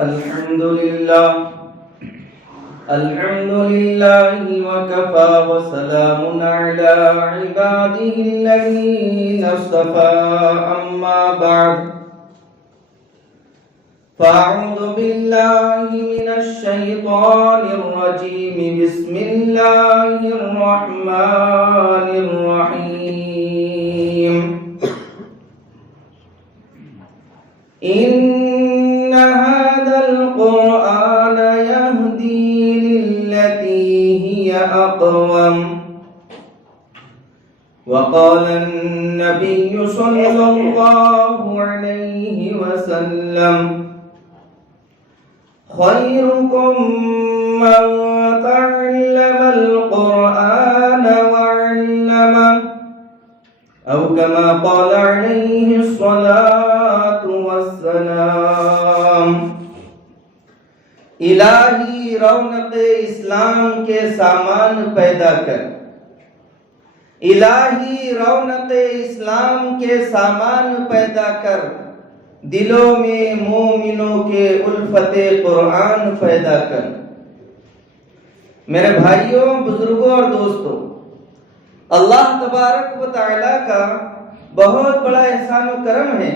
الحمد لله وكفى وسلام على عباده الذين اصطفى أما بعد فأعوذ بالله من الشيطان الرجيم بسم الله الرحمن الرحيم إن هذا القرآن يهدي للتي هي أقوم وقال النبي صلى الله عليه وسلم خيركم من تعلم القرآن وعلمه أو كما قال عليه الصلاة والسلام الہی رونق اسلام کے سامان پیدا کر، الہی رونق اسلام کے سامان پیدا کر، دلوں میں مومنوں کے الفت قرآن پیدا کر۔ میرے بھائیوں، بزرگوں اور دوستوں، اللہ تبارک و تعالیٰ کا بہت بڑا احسان و کرم ہے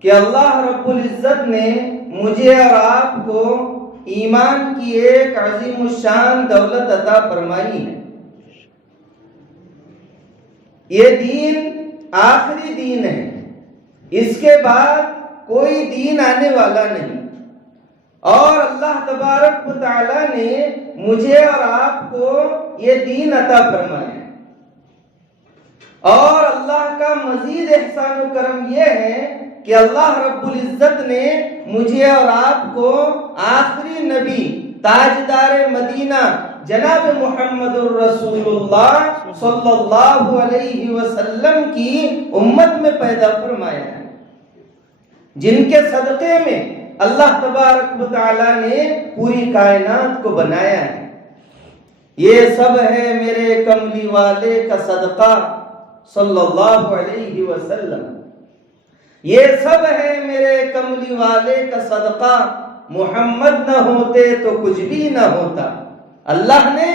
کہ اللہ رب العزت نے مجھے اور آپ کو ایمان کی ایک عظیم الشان دولت عطا فرمائی ہے۔ یہ دین آخری دین ہے، اس کے بعد کوئی دین آنے والا نہیں، اور اللہ تبارک و تعالیٰ نے مجھے اور آپ کو یہ دین عطا فرمایا ہے۔ اور اللہ کا مزید احسان و کرم یہ ہے کہ اللہ رب العزت نے مجھے اور آپ کو آخری نبی تاجدار مدینہ جناب محمد الرسول اللہ صلی اللہ علیہ وسلم کی امت میں پیدا فرمایا ہے، جن کے صدقے میں اللہ تبارک و تعالیٰ نے پوری کائنات کو بنایا ہے۔ یہ سب ہے میرے کملی والے کا صدقہ صلی اللہ علیہ وسلم، یہ سب ہے میرے کملی والے کا صدقہ، محمد نہ ہوتے تو کچھ بھی نہ ہوتا۔ اللہ نے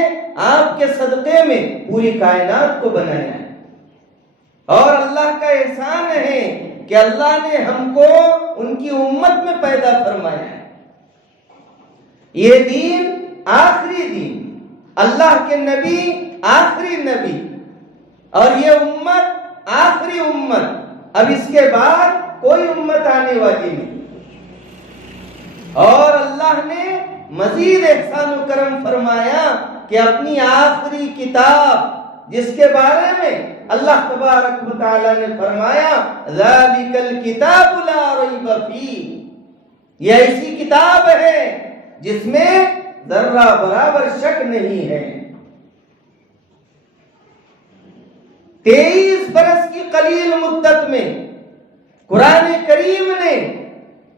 آپ کے صدقے میں پوری کائنات کو بنایا ہے، اور اللہ کا احسان ہے کہ اللہ نے ہم کو ان کی امت میں پیدا فرمایا ہے۔ یہ دین آخری دین، اللہ کے نبی آخری نبی، اور یہ امت آخری امت، اب اس کے بعد کوئی امت آنے والی نہیں۔ اور اللہ نے مزید احسان و کرم فرمایا کہ اپنی آخری کتاب، جس کے بارے میں اللہ تبارک و تعالیٰ نے فرمایا ذَلِكَ الْكِتَابُ لَا رَيْبَ فِيهِ، یہ ایسی کتاب ہے جس میں ذرہ برابر شک نہیں ہے۔ 23 برس کی قلیل مدت میں قرآن کریم نے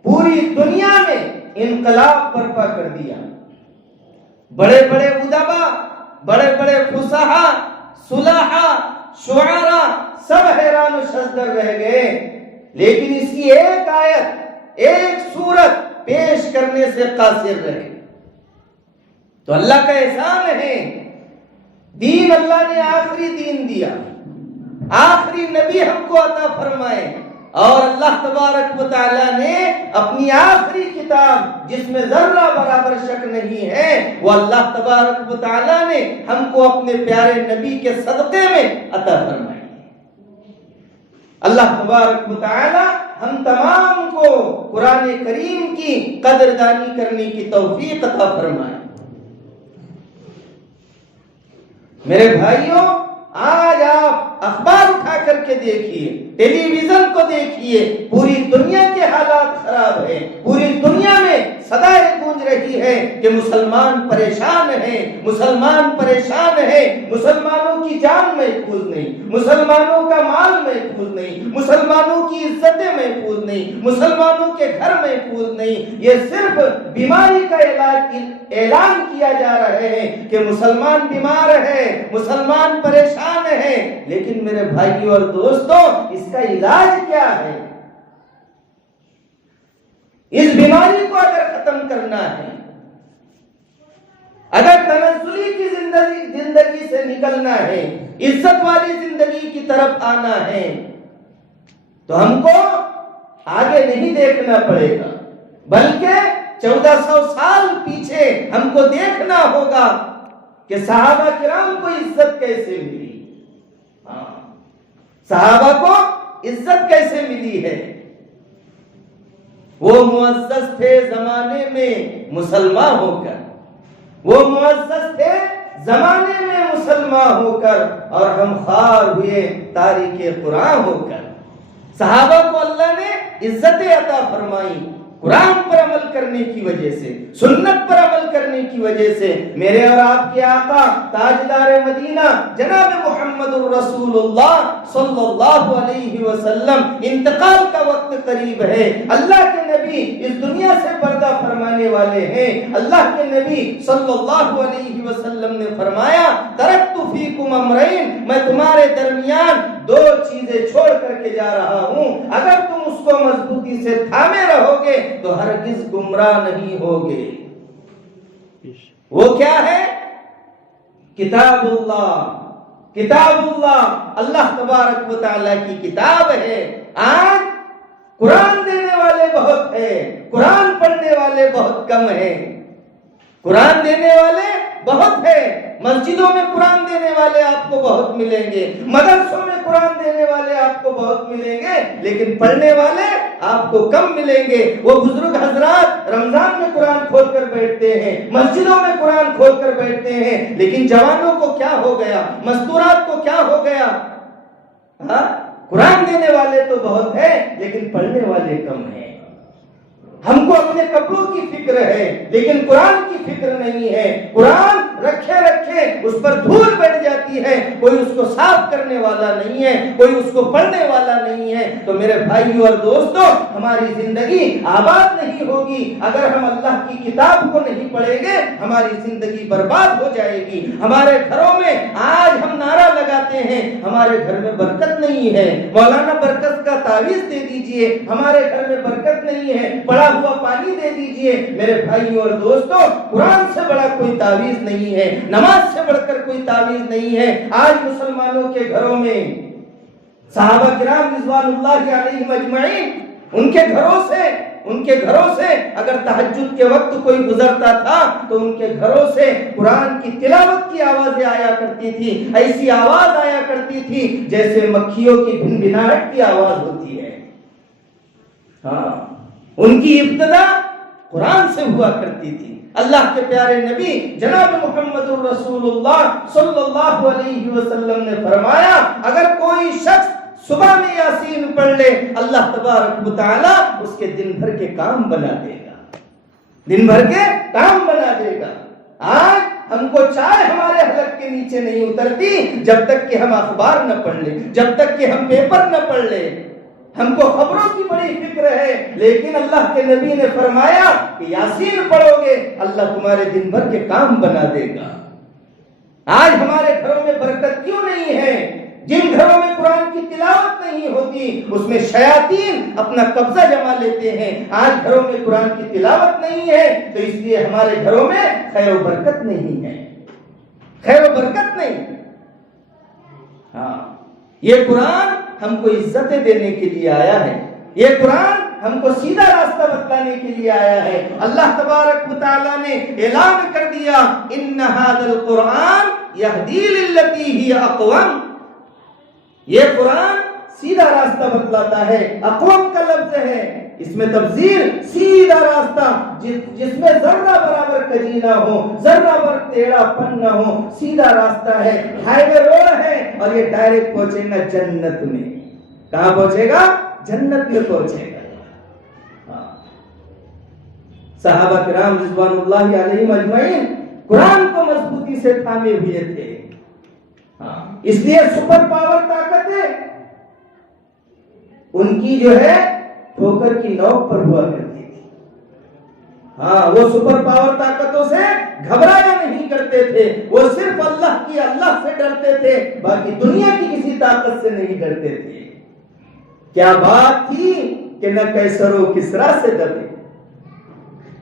پوری دنیا میں انقلاب برپا کر دیا۔ بڑے بڑے ادبا، بڑے بڑے فصحا، صلحاء، شعراء سب حیران و شزدر رہ گئے، لیکن اس کی ایک آیت، ایک سورت پیش کرنے سے قاصر رہے۔ تو اللہ کا احسان ہے، دین اللہ نے آخری دین دیا، آخری نبی ہم کو عطا فرمائے، اور اللہ تبارک و تعالیٰ نے اپنی آخری کتاب جس میں ذرہ برابر شک نہیں ہے، وہ اللہ تبارک و تعالیٰ نے ہم کو اپنے پیارے نبی کے صدقے میں عطا فرمائی۔ اللہ تبارک و تعالیٰ ہم تمام کو قرآن کریم کی قدردانی کرنے کی توفیق عطا فرمائے۔ میرے بھائیوں، آج آپ اخبار اٹھا کر کے دیکھیے، ٹیلی ویژن کو دیکھیے، پوری دنیا کے حالات خراب ہیں، پوری دنیا میں صدائیں گونج رہی ہے کہ مسلمان پریشان ہیں، مسلمان پریشان ہیں، مسلمانوں کی جان محفوظ نہیں، مسلمانوں کا مال محفوظ نہیں، مسلمانوں کی عزتیں محفوظ نہیں، مسلمانوں کے گھر محفوظ نہیں۔ یہ صرف بیماری کا اعلان کیا جا رہا ہے کہ مسلمان بیمار ہے، مسلمان پریشان ہے، لیکن میرے بھائیوں اور دوستوں، اس کا علاج کیا ہے؟ اس بیماری کو اگر ختم کرنا ہے، اگر تنزلی کی زندگی سے نکلنا ہے، عزت والی زندگی کی طرف آنا ہے، تو ہم کو آگے نہیں دیکھنا پڑے گا، بلکہ 1400 سال پیچھے ہم کو دیکھنا ہوگا کہ صحابہ کرام کو عزت کیسے ملی، صحابہ کو عزت کیسے ملی ہے۔ وہ معزز تھے زمانے میں مسلمان ہو کر، وہ معزز تھے زمانے میں مسلمان ہو کر، اور ہم خوار ہوئے تاریخ قرآن ہو کر۔ صحابہ کو اللہ نے عزتیں عطا فرمائی قرآن پر عمل کرنے کی وجہ سے، سنت پر عمل کرنے کی وجہ سے۔ میرے اور آپ کے آقا تاجدار مدینہ جناب محمد الرسول اللہ صلی اللہ علیہ وسلم انتقال کا وقت قریب ہے۔ اللہ کے نبی اس دنیا سے پردہ فرمانے والے ہیں۔ اللہ کے نبی صلی اللہ علیہ وسلم نے فرمایا، ترکت فیکم امرین، میں تمہارے درمیان دو چیزیں چھوڑ کر کے جا رہا ہوں، اگر تم اس کو مضبوطی سے تھامے رہو گے تو ہرگز گمراہ نہیں ہوگے۔ وہ کیا ہے؟ کتاب اللہ، کتاب اللہ، اللہ تبارک و تعالی کی کتاب ہے۔ آج قرآن دینے والے بہت ہیں، قرآن پڑھنے والے بہت کم ہیں۔ قرآن دینے والے بہت ہیں، مسجدوں میں قرآن دینے والے آپ کو بہت ملیں گے، مدرسوں میں قرآن دینے والے آپ کو بہت ملیں گے، لیکن پڑھنے والے آپ کو کم ملیں گے۔ وہ بزرگ حضرات رمضان میں قرآن کھول کر بیٹھتے ہیں، مسجدوں میں قرآن کھول کر بیٹھتے ہیں، لیکن جوانوں کو کیا ہو گیا، مستورات کو کیا ہو گیا؟ قرآن دینے والے تو بہت ہیں لیکن پڑھنے والے کم ہیں۔ ہم کو اپنے کپڑوں کی فکر ہے لیکن قرآن کی فکر نہیں ہے۔ قرآن رکھے رکھے اس پر دھول بیٹھ جاتی ہے، کوئی اس کو صاف کرنے والا نہیں ہے، کوئی اس کو پڑھنے والا نہیں ہے۔ تو میرے بھائیو اور دوستو، ہماری زندگی آباد نہیں ہوگی اگر ہم اللہ کی کتاب کو نہیں پڑھیں گے، ہماری زندگی برباد ہو جائے گی۔ ہمارے گھروں میں آج ہم نعرہ لگاتے ہیں ہمارے گھر میں برکت نہیں ہے، مولانا برکت کا تعویذ دے دیجئے، ہمارے گھر میں برکت نہیں ہے، بڑا ہوا پانی دے دیجئے۔ میرے بھائیو اور دوستو، قرآن سے بڑا کوئی تعویذ نہیں ہے، نماز سے بڑھ کر کوئی تعویذ نہیں ہے۔ آج مسلمانوں کے گھروں میں صحابہ کرام رضوان اللہ علیہم اجمعین، ان کے گھروں سے اگر تہجد کے وقت کوئی گزرتا تھا تو ان کے گھروں سے قرآن کی تلاوت کی آوازیں آیا کرتی تھی، ایسی آواز آیا کرتی تھی جیسے مکھیوں کی بھنبھناہٹ کی آواز ہوتی ہے۔ ان کی ابتدا قرآن سے ہوا کرتی تھی۔ اللہ کے پیارے نبی جناب محمد الرسول اللہ صلی اللہ علیہ وسلم نے فرمایا، اگر کوئی شخص صبح میں یاسین پڑھ لے، اللہ تبارک و تعالی اس کے دن بھر کے کام بنا دے گا، دن بھر کے کام بنا دے گا۔ آج ہم کو چائے ہمارے حلق کے نیچے نہیں اترتی جب تک کہ ہم اخبار نہ پڑھ لیں، جب تک کہ ہم پیپر نہ پڑھ لیں۔ ہم کو خبروں کی بڑی فکر ہے، لیکن اللہ کے نبی نے فرمایا کہ یاسین پڑھو گے اللہ تمہارے دن بھر کے کام بنا دے گا۔ آج ہمارے گھروں میں برکت کیوں نہیں ہے؟ جن گھروں میں قرآن کی تلاوت نہیں ہوتی اس میں شیاطین اپنا قبضہ جما لیتے ہیں۔ آج گھروں میں قرآن کی تلاوت نہیں ہے تو اس لیے ہمارے گھروں میں خیر و برکت نہیں ہے، خیر و برکت نہیں۔ یہ قرآن ہم کو عزتیں دینے کے لیے آیا ہے، یہ قرآن ہم کو سیدھا راستہ بتلانے کے لیے آیا ہے۔ اللہ تبارک و تعالی نے اعلان کر دیا، ان ھذا القرآن یہدی للتی ہی اقوم، یہ قرآن سیدھا راستہ بتلاتا ہے۔ اقوم کا لفظ ہے، اس میں تفسیر سیدھا راستہ، جس میں ذرہ برابر کجی نہ ہو، ذرہ بر ٹیڑھا پن نہ ہو، سیدھا راستہ ہے، ہائی وے روڈ ہے، اور یہ ڈائریکٹ پہنچے گا جنت میں۔ کہاں پہنچے گا؟ جنت میں پہنچے گا۔ صحابہ کرام رضوان اللہ علیہم اجمعین قرآن کو مضبوطی سے تھامے ہوئے تھے، اس لیے سپر پاور طاقتیں ان کی جو ہے ٹھوکر کی نوک پر ہوا کرتی تھی۔ وہ سپر پاور طاقتوں سے گھبرایا نہیں کرتے تھے، وہ صرف اللہ سے ڈرتے تھے، باقی دنیا کی کسی طاقت سے نہیں ڈرتے تھے۔ کیا بات تھی کہ نہ قیصر و کسریٰ سے ڈرے،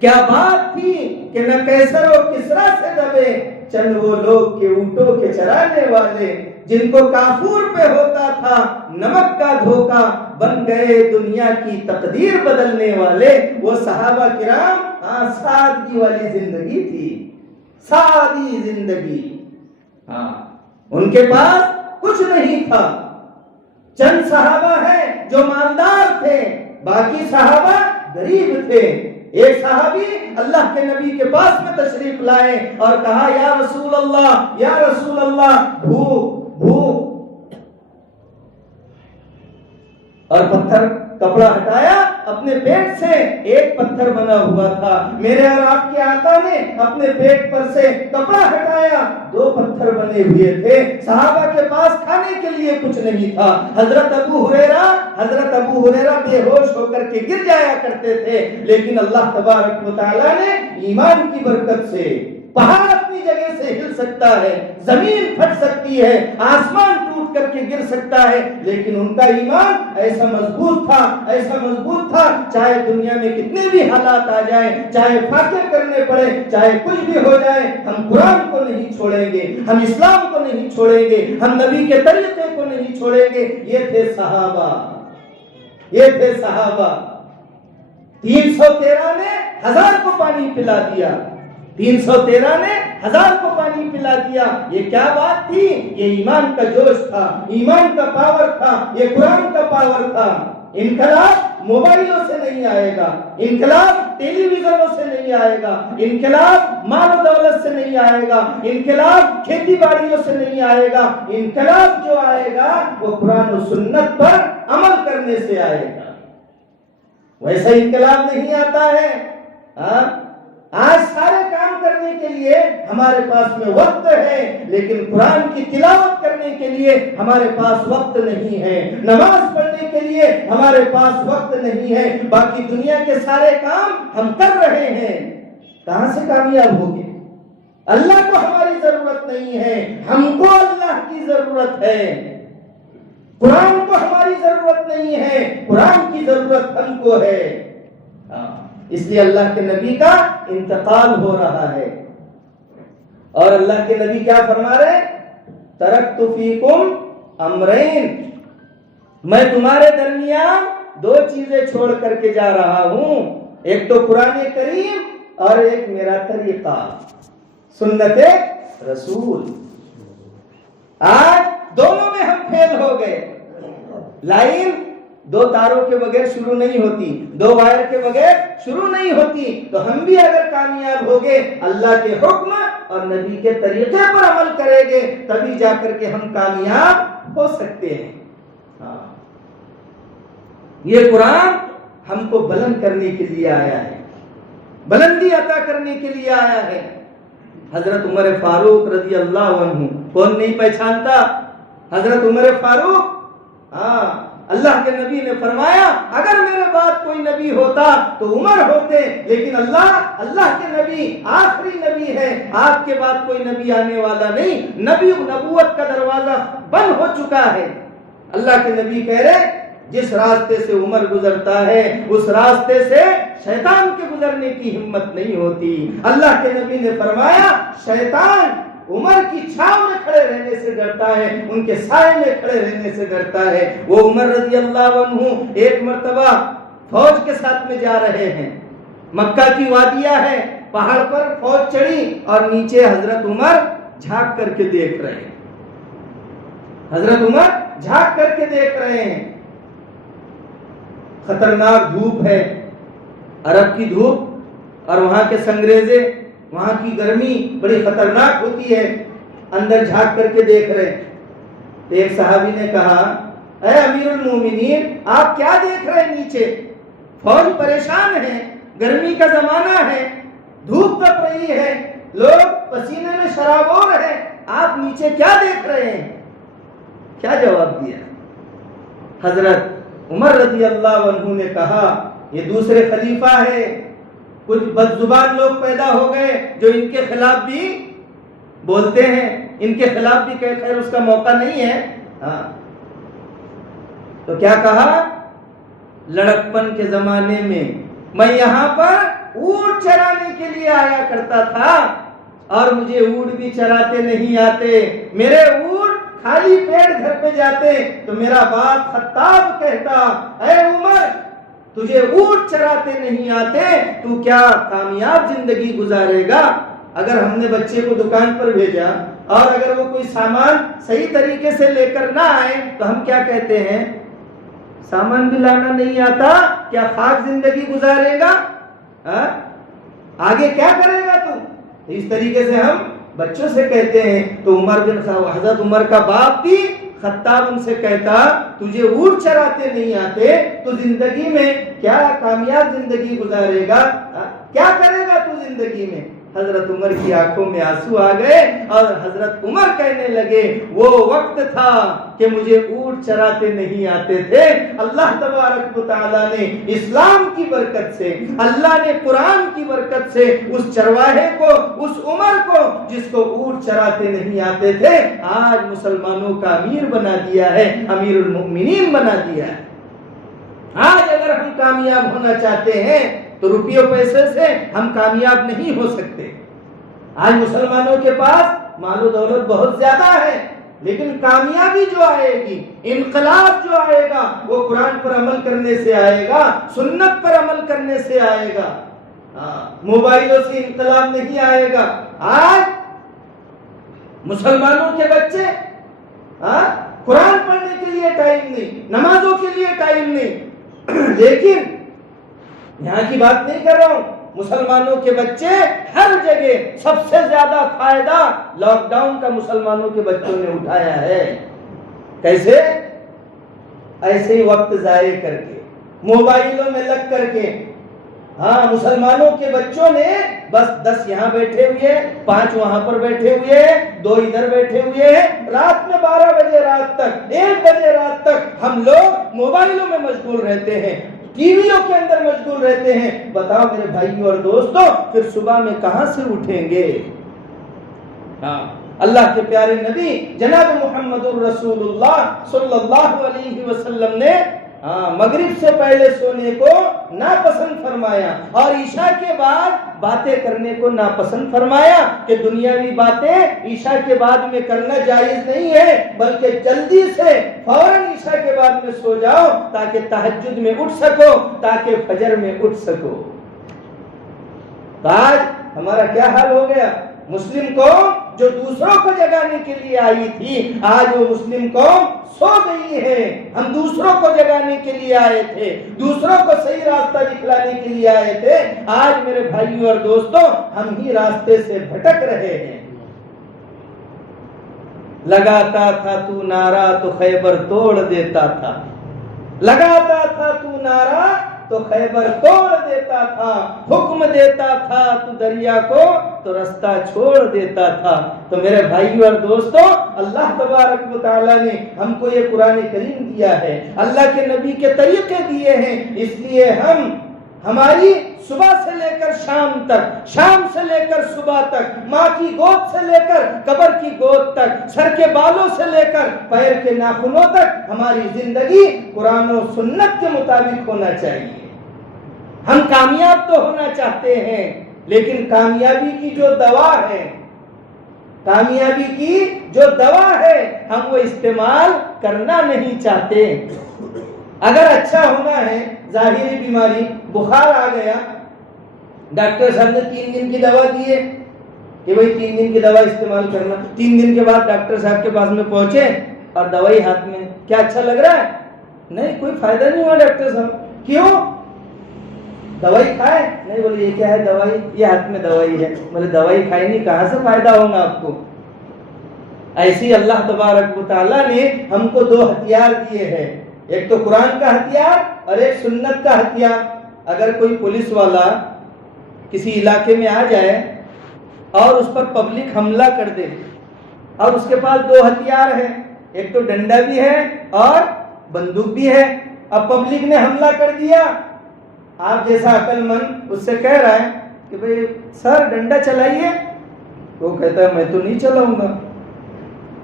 کیا بات تھی کہ نہ کیسر و کسرا سے دبے چند وہ لوگ کے اونٹوں کے چرانے والے، جن کو کافور پہ ہوتا تھا نمک کا دھوکا، بن گئے دنیا کی تقدیر بدلنے والے وہ صحابہ کرام۔ سادگی والی زندگی تھی، سادی زندگی۔ ان کے پاس کچھ نہیں تھا، چند صحابہ ہیں جو مالدار تھے، باقی صحابہ غریب تھے۔ ایک صحابی اللہ کے نبی کے پاس میں تشریف لائے اور کہا یا رسول اللہ، یا رسول اللہ، بھوک بھوک، اور پتھر کپڑا ہٹایا اپنے پیٹ سے، ایک پتھر بنا ہوا تھا۔ میرے اور آپ کے آقا نے اپنے پیٹ پر سے کپڑا ہٹایا، 2 پتھر بنے ہوئے تھے۔ صحابہ کے پاس کھانے کے لیے کچھ نہیں تھا۔ حضرت ابو ہریرہ بے ہوش ہو کر کے گر جایا کرتے تھے، لیکن اللہ تبارک و تعالیٰ نے ایمان کی برکت سے پہاڑ اپنی جگہ سے ہل سکتا ہے، زمین پھٹ سکتی ہے، آسمان ٹوٹ کر کے گر سکتا ہے، لیکن ان کا ایمان ایسا مضبوط تھا، چاہے دنیا میں کتنے بھی حالات آ جائیں، چاہے فاقے کرنے پڑے، چاہے کچھ بھی ہو جائے، ہم قرآن کو نہیں چھوڑیں گے، ہم اسلام کو نہیں چھوڑیں گے، ہم نبی کے طریقے کو نہیں چھوڑیں گے۔ یہ تھے صحابہ۔ 313 نے 1000 کو پانی پلا دیا، 313 نے 1000 کو پانی پلا دیا۔ یہ کیا بات تھی؟ یہ ایمان کا جوش تھا، ایمان کا پاور تھا، یہ قرآن کا پاور تھا۔ انقلاب موبائلوں سے نہیں آئے گا، انقلاب ٹیلی ویژنوں سے نہیں آئے گا، انقلاب مال و دولت سے نہیں آئے گا، انقلاب کھیتی باڑیوں سے نہیں آئے گا۔ انقلاب جو آئے گا وہ قرآن و سنت پر عمل کرنے سے آئے گا۔ ویسا انقلاب نہیں آتا ہے۔ آج سارے کام کرنے کے لیے ہمارے پاس میں وقت ہے، لیکن قرآن کی تلاوت کرنے کے لیے ہمارے پاس وقت نہیں ہے، نماز پڑھنے کے لیے ہمارے پاس وقت نہیں ہے، باقی دنیا کے سارے کام ہم کر رہے ہیں۔ کہاں سے کامیاب ہوگے؟ اللہ کو ہماری ضرورت نہیں ہے، ہم کو اللہ کی ضرورت ہے۔ قرآن کو ہماری ضرورت نہیں ہے، قرآن کی ضرورت ہم کو ہے۔ اس لیے اللہ کے نبی کا انتقال ہو رہا ہے، اور اللہ کے نبی کیا فرما رہے؟ ترکت فیکم امرین، میں تمہارے درمیان 2 چیزیں چھوڑ کر کے جا رہا ہوں، ایک تو قرآن کریم اور ایک میرا طریقہ سنت رسول۔ آج دونوں میں ہم فیل ہو گئے۔ لائن 2 تاروں کے بغیر شروع نہیں ہوتی، 2 وائر کے بغیر شروع نہیں ہوتی، تو ہم بھی اگر کامیاب ہو گئے اللہ کے حکم اور نبی کے طریقے پر عمل کریں گے تبھی جا کر کے ہم کامیاب ہو سکتے ہیں۔ یہ قرآن ہم کو بلند کرنے کے لیے آیا ہے، بلندی عطا کرنے کے لیے آیا ہے۔ حضرت عمر فاروق رضی اللہ عنہ، کون نہیں پہچانتا حضرت عمر فاروق؟ اللہ کے نبی نے فرمایا اگر میرے بعد کوئی نبی ہوتا تو عمر ہوتے، لیکن اللہ کے نبی آخری نبی ہے، آپ کے بعد کوئی نبی آنے والا نہیں، نبوت کا دروازہ بند ہو چکا ہے۔ اللہ کے نبی کہہ رہے جس راستے سے عمر گزرتا ہے اس راستے سے شیطان کے گزرنے کی ہمت نہیں ہوتی۔ اللہ کے نبی نے فرمایا شیطان عمر کی چھاؤں میں کھڑے رہنے سے ڈرتا ہے، ان کے سائے میں کھڑے رہنے سے ڈرتا ہے۔ وہ عمر رضی اللہ عنہ ایک مرتبہ فوج کے ساتھ میں جا رہے ہیں، مکہ کی وادیاں ہیں، پہاڑ پر فوج چڑھی اور نیچے حضرت عمر جھانک کر کے دیکھ رہے ہیں، حضرت عمر جھانک کر کے دیکھ رہے ہیں۔ خطرناک دھوپ ہے، عرب کی دھوپ، اور وہاں کے سنگریزے، وہاں کی گرمی بڑی خطرناک ہوتی ہے، اندر جھانک کر کے دیکھ رہے۔ ایک صحابی نے کہا اے امیر المومنین آپ کیا دیکھ رہے ہیں؟ نیچے فوج پریشان ہے، گرمی کا زمانہ ہے، دھوپ تپ رہی ہے، لوگ پسینے میں شرابور ہیں، آپ نیچے کیا دیکھ رہے ہیں؟ کیا جواب دیا؟ حضرت عمر رضی اللہ عنہ نے کہا یہ دوسرے خلیفہ ہے، کچھ بد زبان لوگ پیدا ہو گئے جو ان کے خلاف بھی بولتے ہیں، ان کے خلاف بھی کہ خیر اس کا موقع نہیں ہے۔ تو کیا کہا؟ لڑکپن کے زمانے میں میں یہاں پر اونٹ لیے آیا کرتا تھا اور مجھے اونٹ بھی چراتے نہیں آتے، میرے اونٹ خالی پیٹ گھر پہ جاتے تو میرا باپ خطاب کہتا اے عمر تجھے اونٹ چراتے نہیں آتے تو کیا کامیاب زندگی گزارے گا؟ اگر ہم نے بچے کو دکان پر بھیجا اور اگر وہ کوئی سامان صحیح طریقے سے لے کر نہ آئے تو ہم کیا کہتے ہیں؟ سامان بھی لانا نہیں آتا، کیا خاک زندگی گزارے گا؟ آگے کیا کرے گا تو؟ اس طریقے سے ہم بچوں سے کہتے ہیں۔ تو حضرت عمر کا باپ بھی خطاب ان سے کہتا تجھے اونٹ چراتے نہیں آتے تو زندگی میں کیا کامیاب زندگی گزارے گا؟ کیا کرے گا تو زندگی میں؟ حضرت عمر کی آنکھوں میں آنسو آ گئے اور حضرت عمر کہنے لگے وہ وقت تھا کہ مجھے اونٹ چراتے نہیں آتے تھے، اللہ تبارک و تعالیٰ نے اسلام کی برکت سے، اللہ نے قرآن کی برکت سے اس چرواہے کو، اس عمر کو جس کو اونٹ چراتے نہیں آتے تھے، آج مسلمانوں کا امیر بنا دیا ہے، امیر المؤمنین بنا دیا ہے۔ آج اگر ہم کامیاب ہونا چاہتے ہیں تو روپیوں پیسے سے ہم کامیاب نہیں ہو سکتے۔ آج مسلمانوں کے پاس مال و دولت بہت زیادہ ہے، لیکن کامیابی جو آئے گی، انقلاب جو آئے گا، وہ قرآن پر عمل کرنے سے آئے گا، سنت پر عمل کرنے سے آئے گا۔ موبائلوں سے انقلاب نہیں آئے گا۔ آج مسلمانوں کے بچے قرآن پڑھنے کے لیے ٹائم نہیں، نمازوں کے لیے ٹائم نہیں، لیکن یہاں کی بات نہیں کر رہا ہوں، مسلمانوں کے بچے ہر جگہ سب سے زیادہ فائدہ لاک ڈاؤن کا مسلمانوں کے بچوں نے اٹھایا ہے۔ کیسے؟ ایسے ہی وقت ضائع کر کے، موبائلوں میں لگ کر کے۔ مسلمانوں کے بچوں نے بس 10 یہاں بیٹھے ہوئے، 5 وہاں پر بیٹھے ہوئے، 2 ادھر بیٹھے ہوئے ہیں، رات میں 12 بجے رات تک، 1 بجے رات تک ہم لوگ موبائلوں میں مشغول رہتے ہیں، ٹی ویوں کے اندر مشغول رہتے ہیں۔ بتاؤ میرے بھائیوں اور دوستوں، پھر صبح میں کہاں سے اٹھیں گے؟ اللہ کے پیارے نبی جناب محمد الرسول اللہ صلی اللہ علیہ وسلم نے مغرب سے پہلے سونے کو ناپسند فرمایا اور عشاء کے بعد باتیں کرنے کو ناپسند فرمایا کہ دنیاوی باتیں عشاء کے بعد میں کرنا جائز نہیں ہے، بلکہ جلدی سے فوراً عشاء کے بعد میں سو جاؤ تاکہ تہجد میں اٹھ سکو، تاکہ فجر میں اٹھ سکو۔ تو آج ہمارا کیا حال ہو گیا؟ مسلم قوم جو دوسروں کو جگانے کے لیے آئی تھی، آج وہ مسلم قوم سو گئی ہے۔ ہم دوسروں کو جگانے کے لیے آئے تھے، دوسروں کو صحیح راستہ دکھلانے کے لیے آئے تھے، آج میرے بھائیوں اور دوستوں ہم ہی راستے سے بھٹک رہے ہیں۔ لگاتا تھا تو نعرہ تو خیبر توڑ دیتا تھا، لگاتا تھا تو نعرہ تو خیبر توڑ دیتا تھا، حکم دیتا تھا تو دریا کو تو رستہ چھوڑ دیتا تھا۔ تو میرے بھائیوں اور دوستوں، اللہ تبارک و تعالیٰ نے ہم کو یہ قرآن کریم دیا ہے، اللہ کے نبی کے طریقے دیے ہیں، اس لیے ہماری صبح سے لے کر شام تک، شام سے لے کر صبح تک، ماں کی گود سے لے کر قبر کی گود تک، سر کے بالوں سے لے کر پیر کے ناخنوں تک ہماری زندگی قرآن و سنت کے مطابق ہونا چاہیے۔ ہم کامیاب تو ہونا چاہتے ہیں، لیکن کامیابی کی جو دوا ہے، کامیابی کی جو دوا ہے، ہم وہ استعمال کرنا نہیں چاہتے۔ اگر اچھا ہونا ہے، ظاہری بیماری، بخار آ گیا، ڈاکٹر صاحب نے 3 دن کی دوا دی ہے کہ بھئی 3 دن کی دوا استعمال کرنا۔ 3 دن کے بعد ڈاکٹر صاحب کے پاس میں پہنچے اور دوائی ہاتھ میں، کیا اچھا لگ رہا ہے؟ نہیں، کوئی فائدہ نہیں ہوا ڈاکٹر صاحب۔ کیوں؟ دوائی کھائے؟ نہیں، بولے یہ کیا ہے دوائی؟ یہ ہاتھ میں دوائی ہے۔ بولے دوائی کھائی نہیں، کہاں سے فائدہ ہوگا آپ کو؟ ایسی اللہ تبارک و تعالیٰ نے ہم کو 2 ہتھیار دیے ہیں، ایک تو قرآن کا ہتھیار اور ایک سنت کا ہتھیار۔ اگر کوئی پولیس والا کسی علاقے میں آ جائے اور اس پر پبلک حملہ کر دے اور اس کے پاس 2 ہتھیار ہیں، ایک تو ڈنڈا بھی ہے اور بندوق بھی ہے، اب پبلک نے حملہ کر دیا، آپ جیسا عقل مند اس سے کہہ رہا ہے کہ بھئی سر ڈنڈا چلائیے، وہ کہتا ہے میں تو نہیں چلاؤں گا۔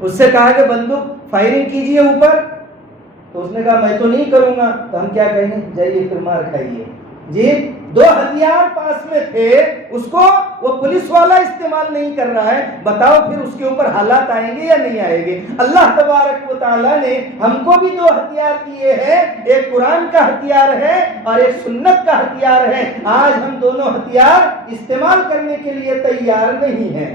اس سے کہا کہ بندوق فائرنگ کیجئے اوپر، تو اس نے کہا میں تو نہیں کروں گا۔ تو ہم کیا کہیں گے؟ جائیے پھر مار کھائیے۔ جی 2 ہتھیار پاس میں تھے، اس کو وہ پولیس والا استعمال نہیں کر رہا ہے، بتاؤ پھر اس کے اوپر حالات آئیں گے یا نہیں آئیں گے؟ اللہ تبارک و تعالیٰ نے ہم کو بھی 2 ہتھیار دیے ہیں، ایک قرآن کا ہتھیار ہے اور ایک سنت کا ہتھیار ہے۔ آج ہم دونوں ہتھیار استعمال کرنے کے لیے تیار نہیں ہیں،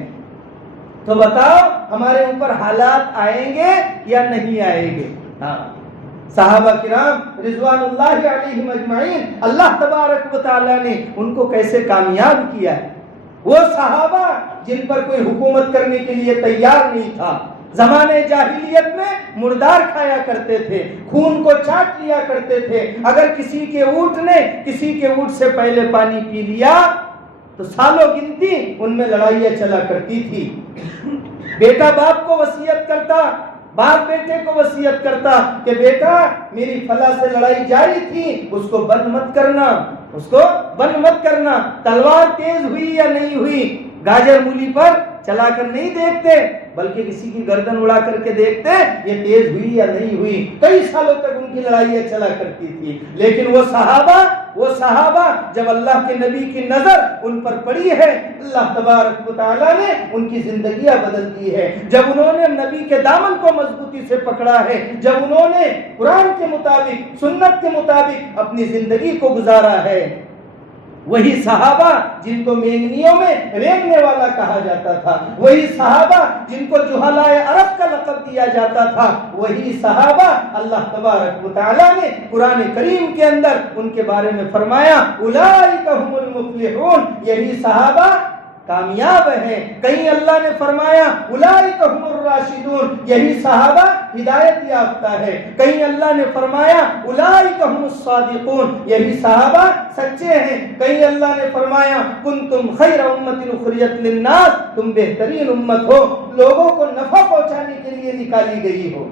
تو بتاؤ ہمارے اوپر حالات آئیں گے یا نہیں آئیں گے؟ ہاں، صحابہ کرام رضوان اللہ علیہم اجمعین، اللہ تبارک و تعالیٰ نے ان کو کیسے کامیاب کیا ہے۔ وہ صحابہ جن پر کوئی حکومت کرنے کے لیے تیار نہیں تھا، زمانے جاہلیت میں مردار کھایا کرتے تھے، خون کو چاٹ لیا کرتے تھے، اگر کسی کے اونٹ نے کسی کے اونٹ سے پہلے پانی پی لیا تو سالوں گنتی ان میں لڑائیاں چلا کرتی تھی۔ بیٹا باپ کو وصیت کرتا، باپ بیٹے کو وصیت کرتا کہ بیٹا میری فلاں سے لڑائی جاری تھی، اس کو بند مت کرنا، اس کو بند مت کرنا۔ تلوار تیز ہوئی یا نہیں ہوئی گاجر مولی پر چلا کر نہیں دیکھتے، بلکہ کسی کی گردن اڑا کر کے دیکھتے یہ تیز ہوئی یا نہیں ہوئی۔ کئی سالوں تک ان کی لڑائیاں چلا کرتی تھی، لیکن وہ صحابہ جب اللہ کے نبی کی نظر ان پر پڑی ہے، اللہ تبارک و تعالیٰ نے ان کی زندگیاں بدل دی ہے۔ جب انہوں نے نبی کے دامن کو مضبوطی سے پکڑا ہے، جب انہوں نے قرآن کے مطابق سنت کے مطابق اپنی زندگی کو گزارا ہے، وہی صحابہ جن کو مینگنیوں میں رینگنے والا کہا جاتا تھا، وہی صحابہ جن کو جہلائے عرب کا لقب دیا جاتا تھا، وہی صحابہ اللہ تبارک و تعالیٰ نے قرآن کریم کے اندر ان کے بارے میں فرمایا اولئک هم المفلحون، یہی صحابہ کامیاب ہیں۔ کہیں اللہ نے فرمایا اولئک هم الراشدون، یہی صحابہ ہدایت یافتہ ہے۔ کہیں اللہ نے فرمایا اولئک هم الصادقون، یہی صحابہ سچے ہیں۔ کہیں اللہ نے فرمایا کنتم خیر امت اخرجت للناس، تم بہترین امت ہو، لوگوں کو نفع پہنچانے کے لیے نکالی گئی ہو۔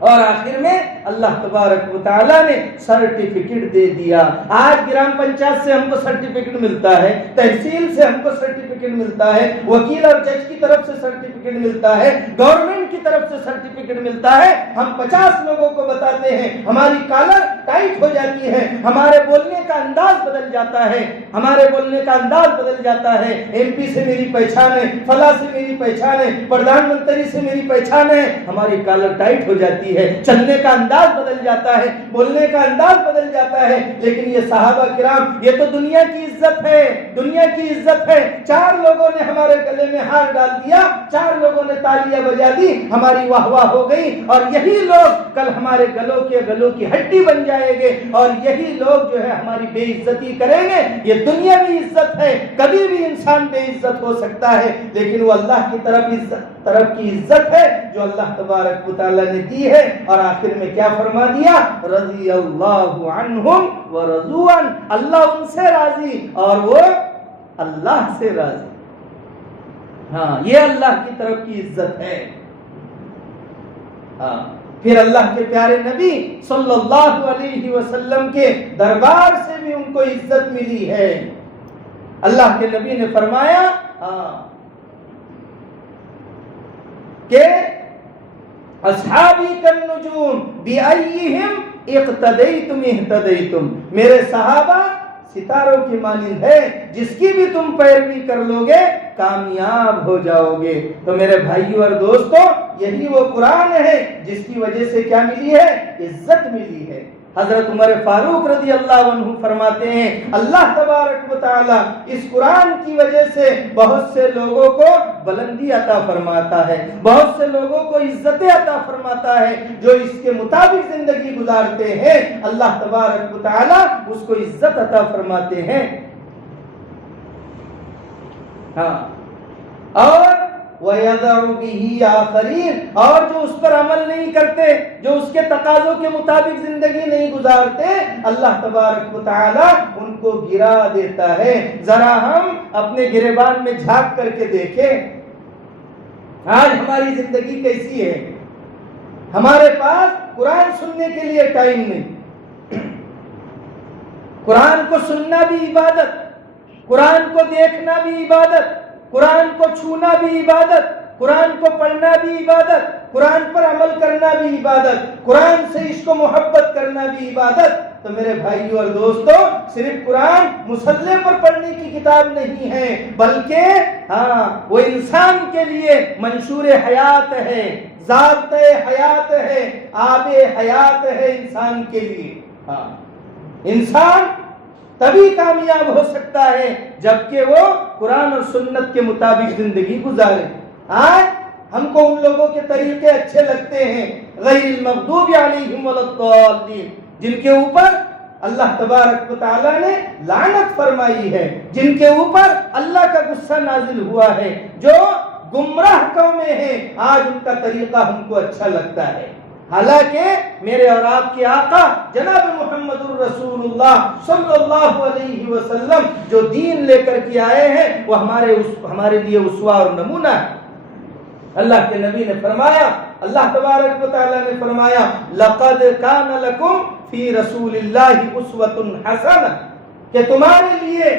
اور آخر میں اللہ تبارک و تعالیٰ نے سرٹیفکیٹ دے دیا۔ آج گرام پنچایت سے ہم کو سرٹیفکیٹ ملتا ہے، تحصیل سے ہم کو سرٹیفکیٹ ملتا ہے، وکیل اور جج کی طرف سے سرٹیفکیٹ ملتا ہے، گورنمنٹ کی طرف سے سرٹیفکیٹ ملتا ہے۔ ہم 50 لوگوں کو بتاتے ہیں، ہماری کالر ٹائٹ ہو جاتی ہے، ہمارے بولنے کا انداز بدل جاتا ہے، ہمارے بولنے کا انداز بدل جاتا ہے۔ ایم پی سے میری پہچان ہے، فلاں سے میری پہچان ہے، پردھان منتری سے میری پہچان ہے، ہماری کالر ٹائٹ ہو جاتی ہے، چلنے کا انداز بدل جاتا ہے، بولنے کا انداز بدل جاتا ہے۔ لیکن یہ صحابہ کرام، یہ تو دنیا کی عزت ہے، دنیا کی عزت ہے۔ 4 لوگوں نے ہمارے گلے میں ہار ڈال دیا، 4 لوگوں نے تالیاں بجا دی، ہماری واہ واہ ہو گئی، اور یہی لوگ کل ہمارے گلوں کی ہڈی بن جائیں گے، اور یہی لوگ جو ہے ہماری بے عزتی کریں گے۔ یہ دنیاوی عزت ہے، کبھی بھی انسان بے عزت ہو سکتا ہے، لیکن وہ اللہ کی طرف کی عزت ہے جو اللہ تبارک و تعالیٰ نے دی ہے۔ اور آخر میں کیا فرما دیا؟ رضی اللہ عنہم ورضوا عنہ، اللہ ان سے راضی اور وہ اللہ سے راضی۔ ہاں، یہ اللہ کی طرف کی عزت ہے۔ ہاں، پھر اللہ کے پیارے نبی صلی اللہ علیہ وسلم کے دربار سے بھی ان کو عزت ملی ہے۔ اللہ کے نبی نے فرمایا کہ اصحابی کالنجوم بأیہم اقتدیتم اہتدیتم، میرے صحابہ ستاروں کی مانند ہے، جس کی بھی تم پیروی کر لو گے کامیاب ہو جاؤ گے۔ تو میرے بھائیوں اور دوستوں، یہی وہ قرآن ہے جس کی وجہ سے کیا ملی ہے؟ عزت ملی ہے۔ حضرت عمر فاروق رضی اللہ عنہ فرماتے ہیں اللہ تبارک و تعالی اس قرآن کی وجہ سے بہت سے لوگوں کو بلندی عطا فرماتا ہے، بہت سے لوگوں کو عزتیں عطا فرماتا ہے۔ جو اس کے مطابق زندگی گزارتے ہیں، اللہ تبارک و تعالی اس کو عزت عطا فرماتے ہیں۔ ہاں، اور وَيَدَعُ بِهِ آخَرِينَ، اور جو اس پر عمل نہیں کرتے، جو اس کے تقاضوں کے مطابق زندگی نہیں گزارتے، اللہ تبارک و تعالی ان کو گرا دیتا ہے۔ ذرا ہم اپنے گریبان میں جھانک کر کے دیکھیں، آج ہماری زندگی کیسی ہے؟ ہمارے پاس قرآن سننے کے لیے ٹائم نہیں۔ قرآن کو سننا بھی عبادت، قرآن کو دیکھنا بھی عبادت، قرآن کو چھونا بھی عبادت، قرآن کو پڑھنا بھی عبادت، قرآن پر عمل کرنا بھی عبادت، قرآن سے عشق و محبت کرنا بھی عبادت۔ تو میرے بھائیوں اور دوستوں، صرف قرآن مصلے پر پڑھنے کی کتاب نہیں ہے، بلکہ وہ انسان کے لیے منشور حیات ہے، ضابطۂ حیات ہے، آب حیات ہے انسان کے لیے۔ انسان تبھی کامیاب ہو سکتا ہے جبکہ وہ قرآن اور سنت کے مطابق زندگی گزارے۔ آج ہم کو ان لوگوں کے طریقے اچھے لگتے ہیں، غیر المغضوب علیہم ولا الضالین، جن کے اوپر اللہ تبارک و تعالیٰ نے لعنت فرمائی ہے، جن کے اوپر اللہ کا غصہ نازل ہوا ہے، جو گمراہ قومیں ہیں، آج ان کا طریقہ ہم کو اچھا لگتا ہے۔ حالانکہ میرے اور آپ کے آقا جناب محمد الرسول اللہ صلی اللہ علیہ وسلم جو دین لے کر کے آئے ہیں وہ ہمارے لیے اسوہ اور نمونہ ہے۔ اللہ کے نبی نے فرمایا، اللہ تبارک و تعالیٰ نے فرمایا، لقد کان لکم فی رسول اللہ اسوۃ حسنہ، کہ تمہارے لیے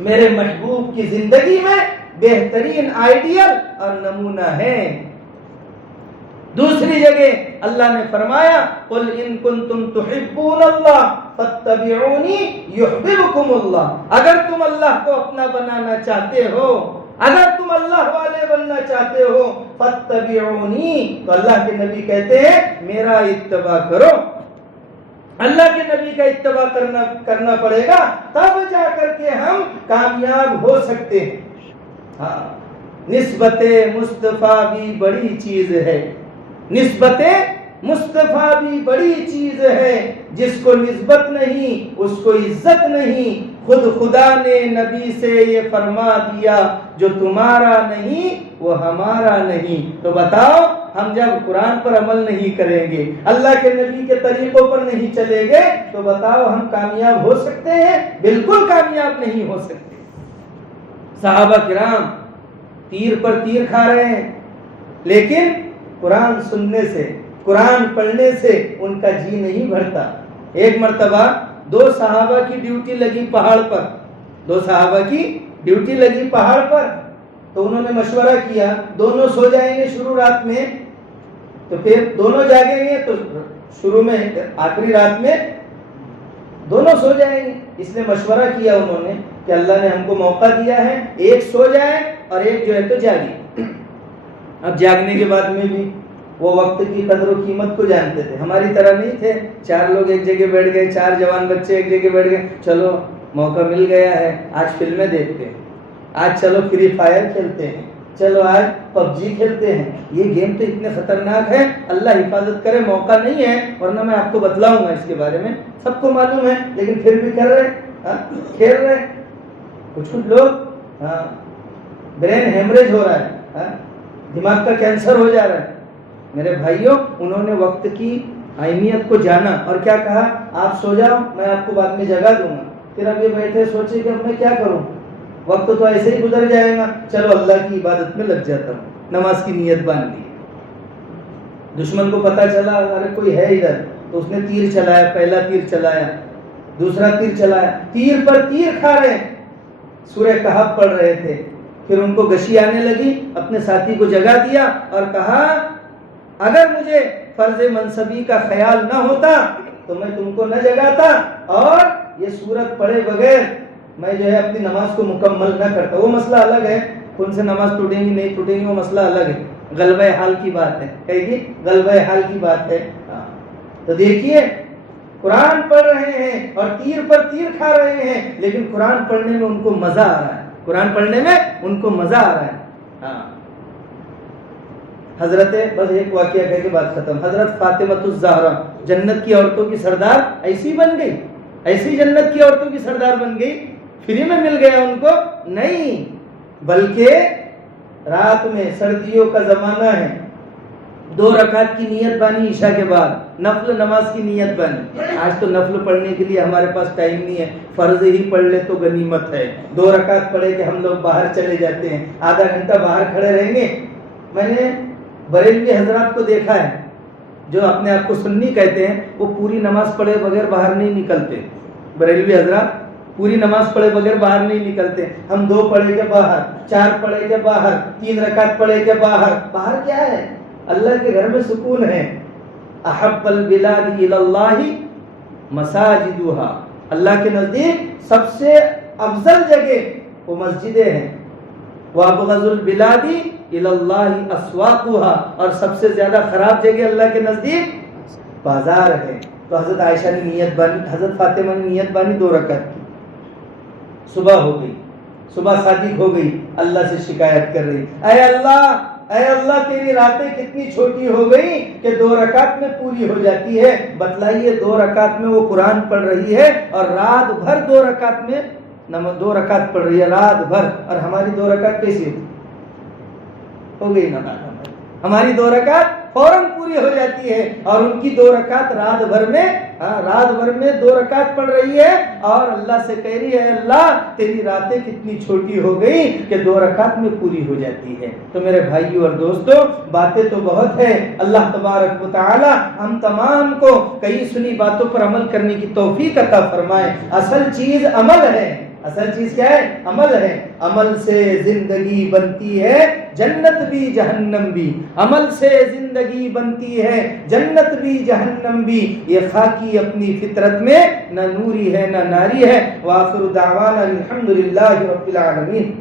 میرے محبوب کی زندگی میں بہترین آئیڈیل اور نمونہ ہے۔ دوسری جگہ اللہ نے فرمایا، قل ان کنتم تحبون اللہ فاتبعونی یحببکم اللہ، اگر تم اللہ کو اپنا بنانا چاہتے ہو، اگر تم اللہ والے بننا چاہتے ہو، فاتبعونی، تو اللہ کے نبی کہتے ہیں میرا اتباع کرو۔ اللہ کے نبی کا اتباع کرنا پڑے گا، تب جا کر کے ہم کامیاب ہو سکتے ہیں۔ نسبت مصطفیٰ بھی بڑی چیز ہے، نسبت مصطفیٰ بھی بڑی چیز ہے، جس کو نسبت نہیں اس کو عزت نہیں، خود خدا نے نبی سے یہ فرما دیا، جو تمہارا نہیں وہ ہمارا نہیں۔ تو بتاؤ، ہم جب قرآن پر عمل نہیں کریں گے، اللہ کے نبی کے طریقوں پر نہیں چلیں گے، تو بتاؤ ہم کامیاب ہو سکتے ہیں؟ بالکل کامیاب نہیں ہو سکتے۔ صحابہ کرام تیر پر تیر کھا رہے ہیں، لیکن قرآن سننے سے، قرآن پڑھنے سے ان کا جی نہیں بھرتا۔ ایک مرتبہ دو صحابہ کی ڈیوٹی لگی پہاڑ پر، دو صحابہ کی ڈیوٹی لگی پہاڑ پر، تو انہوں نے مشورہ کیا، دونوں سو جائیں گے شروع رات میں، تو پھر دونوں جاگیں گے تو شروع میں آخری رات میں دونوں سو جائیں گے۔ اس لیے مشورہ کیا انہوں نے کہ اللہ نے ہم کو موقع دیا ہے، ایک سو جائے اور ایک جو ہے تو جاگے۔ اب جاگنے کے بعد میں بھی وہ وقت کی قدر و قیمت کو جانتے تھے، ہماری طرح نہیں تھے۔ چار لوگ ایک جگہ بیٹھ گئے، چار جوان بچے ایک جگہ بیٹھ گئے، چلو موقع مل گیا ہے، آج فلمیں دیکھتے ہیں، آج چلو فری فائر کھیلتے ہیں، چلو آج پب جی کھیلتے ہیں۔ یہ گیم تو اتنے خطرناک ہے، اللہ حفاظت کرے موقع نہیں ہے، ورنہ میں آپ کو بتلاؤں گا اس کے بارے میں، سب کو معلوم ہے، لیکن پھر بھی کر رہے، کھیل رہے۔ کچھ لوگ برین ہیمریج ہو رہا ہے، دماغ کا کینسر ہو جا رہا ہے۔ میرے بھائیوں، انہوں نے وقت کی اہمیت کو جانا اور کیا کہا، آپ سو جاؤ، میں آپ کو بعد میں جگا دوں گا۔ پھر اب یہ بیٹھے سوچے کہ اب میں کیا کروں، وقت تو ایسے ہی گزر جائے گا، چلو اللہ کی عبادت میں لگ جاتا ہوں، نماز کی نیت باندھ لی۔ دشمن کو پتا چلا ارے کوئی ہے ادھر، تو اس نے تیر چلایا، پہلا تیر چلایا، دوسرا تیر چلایا، تیر پر تیر کھا رہے ہیں۔ سورہ کہف پڑھ رہے تھے، پھر ان کو گشی آنے لگی، اپنے ساتھی کو جگا دیا اور کہا اگر مجھے فرض منصبی کا خیال نہ ہوتا تو میں تم کو نہ جگاتا، اور یہ سورت پڑھے بغیر میں جو ہے اپنی نماز کو مکمل نہ کرتا۔ وہ مسئلہ الگ ہے، ان سے نماز ٹوٹیں گی نہیں ٹوٹیں گی، وہ مسئلہ الگ ہے، غلبہ حال کی بات ہے، کہے گی غلبہ حال کی بات ہے۔ تو دیکھیے، قرآن پڑھ رہے ہیں اور تیر پر تیر کھا رہے ہیں، لیکن قرآن پڑھنے میں ان کو مزہ آ رہا ہے، قرآن پڑھنے میں ان کو مزہ آ رہا ہے۔ حضرت، بس ایک واقعہ کہہ کے بات ختم، حضرت فاطمہ الزہرا جنت کی عورتوں کی سردار ایسی بن گئی، ایسی جنت کی عورتوں کی سردار بن گئی، فری میں مل گیا ان کو؟ نہیں، بلکہ رات میں، سردیوں کا زمانہ ہے، 2 رکعت کی نیت بانی عشاء کے بعد، نفل نماز کی نیت بانی۔ آج تو نفل پڑھنے کے لیے ہمارے پاس ٹائم نہیں ہے، فرض ہی پڑھ لے تو غنیمت ہے۔ 2 رکعت پڑھے کہ ہم لوگ باہر چلے جاتے ہیں، آدھا گھنٹہ باہر کھڑے رہیں گے۔ میں نے بریلوی حضرات کو دیکھا ہے جو اپنے آپ کو سنی کہتے ہیں، وہ پوری نماز پڑھے بغیر باہر نہیں نکلتے۔ بریلوی حضرات پوری نماز پڑھے بغیر باہر نہیں نکلتے۔ ہم 2 پڑھے کے باہر، 4 پڑھے کے باہر، 3 رکعت پڑھے کے باہر۔ باہر کیا ہے؟ اللہ کے گھر میں سکون ہے۔ احب البلاد الی اللہ مساجدها، اللہ کے نزدیک سب سے افضل جگہ وہ مسجدیں ہیں. وابغض البلاد الی اللہ اسواقها، اور سب سے زیادہ خراب جگہ اللہ کے نزدیک بازار ہے. تو حضرت عائشہ نے نیت بانی، حضرت فاطمہ نے نیت بانی 2 رکعت کی. صبح ہو گئی، صبح صادق ہو گئی، اللہ سے شکایت کر رہی، اے اللہ تیری راتیں کتنی چھوٹی ہو گئی کہ 2 رکعت میں پوری ہو جاتی ہے. بتلائیے 2 رکعت میں وہ قرآن پڑھ رہی ہے اور رات بھر 2 رکعت میں 2 رکعت پڑھ رہی ہے رات بھر. اور ہماری 2 رکعت کیسی ہو گئی نا؟ ہماری 2 رکعت فوراً پوری ہو جاتی ہے اور ان کی 2 رکعت رات بھر میں 2 رکعت پڑھ رہی ہے اور اللہ سے کہہ رہی ہے اللہ تیری راتیں کتنی چھوٹی ہو گئی کہ 2 رکعت میں پوری ہو جاتی ہے. تو میرے بھائیو اور دوستو، باتیں تو بہت ہیں. اللہ تبارک و تعالی ہم تمام کو کئی سنی باتوں پر عمل کرنے کی توفیق عطا فرمائے. اصل چیز عمل ہے. اصل چیز کیا ہے؟ عمل ہے. عمل سے زندگی بنتی ہے جنت بھی جہنم بھی. عمل سے زندگی بنتی ہے جنت بھی جہنم بھی. یہ خاکی اپنی فطرت میں نہ نوری ہے نہ ناری ہے. وآخر دعوانا الحمدللہ رب العالمین.